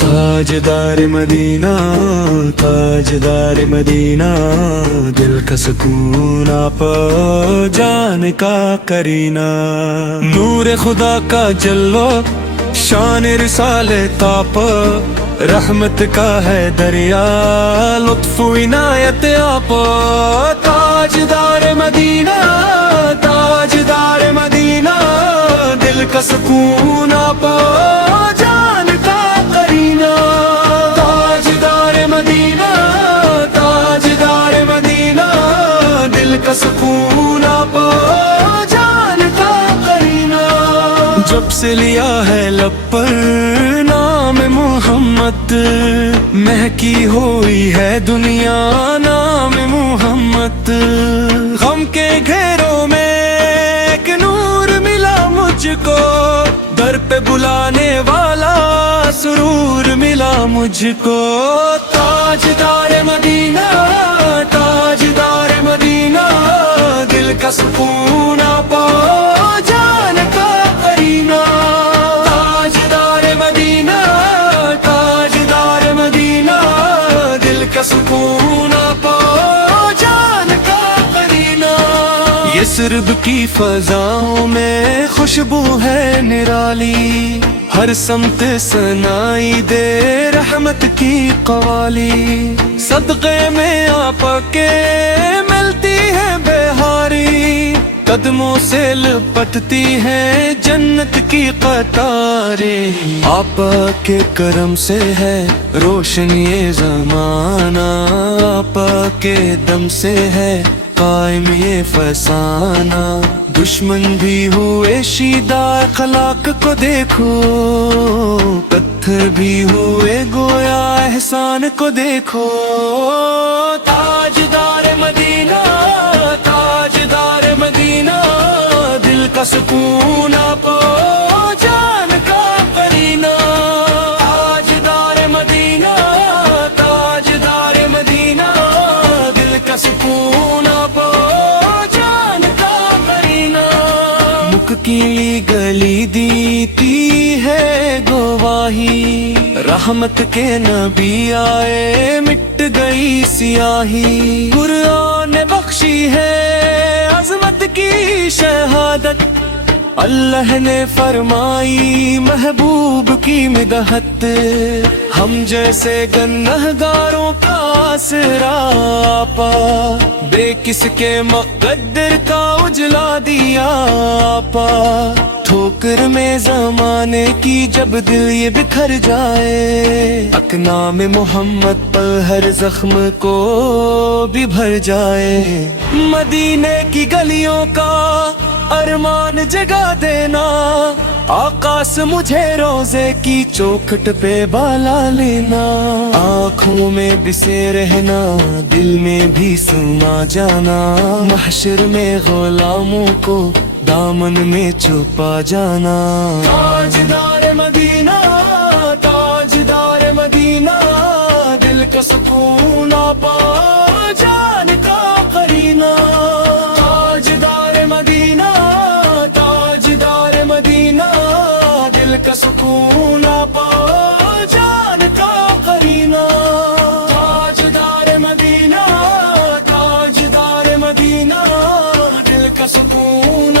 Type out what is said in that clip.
تاجدار مدینہ تاجدار مدینہ، دل کا سکون آپ جان کا کرینہ، نور خدا کا جلوہ شان رسالت آپ، رحمت کا ہے دریا لطف و عنایت آپ، تاجدار مدینہ تاجدار مدینہ، دل کا سکون آپ جان کا کرینہ، تاجدار مدینہ تاجدار مدینہ، دل کا سکون آپ جان کا کرینہ، جب سے لیا ہے لب پر نام محمد، مہکی ہوئی ہے دنیا نام محمد، غم کے گھیروں میں ایک نور ملا مجھ کو، در پہ بلانے والا سرور ملا مجھ کو، تاجدار مدینہ تاجدار مدینہ، دل کا سکون آپ جان کا کرینہ، تاجدار مدینہ تاجدار مدینہ، دل کا سکون آپ جان کا کرینہ، یثرب کی فضاؤں میں خوشبو ہے نرالی، ہر سمت سنائی دے رحمت کی قوالی، صدقے میں آپ کے ملتی ہے بہاری، قدموں سے لپٹتی ہے جنت کی قطاریں، آپ کے کرم سے ہے روشنی زمانہ، آپ کے دم سے ہے قائم یہ فسانہ، دشمن بھی ہوئے شیدہ اخلاق کو دیکھو، پتھر بھی ہوئے گویا احسان کو دیکھو، تاجدار مدینہ تاجدار مدینہ، دل کا سکون آپ جان کا کرینہ، تاجدار مدینہ تاجدار مدینہ، دل کا سکون آپ جان کا کرینہ، مکھ کی گلی دیتی ہے گواہی، رحمت کے نبی آئے مٹ گئی سیاہی، قرآن نے بخشی ہے عظمت کی شہادت، اللہ نے فرمائی محبوب کی مدحت، ہم جیسے گنہگاروں کا آسرا آپا، بے کس کے مقدر کا اجلا دیا آپا، ٹھوکر میں زمانے کی جب دل یہ بکھر جائے، اکنام محمد پر ہر زخم کو بھی بھر جائے، مدینے کی گلیوں کا ارمان جگا دینا، آقا سے مجھے روزے کی چوکھٹ پہ بالا لینا، آنکھوں میں بسے رہنا دل میں بھی سما جانا، محشر میں غلاموں کو دامن میں چھپا جانا، تاجدار مدینہ تاجدار مدینہ، دل کا سکون آپ جان کا کرینہ، تاجدار مدینہ تاجدار مدینہ، دل کا سکون آپ جان کا کرینہ، تاجدار مدینہ تاجدار مدینہ، دل کا سکون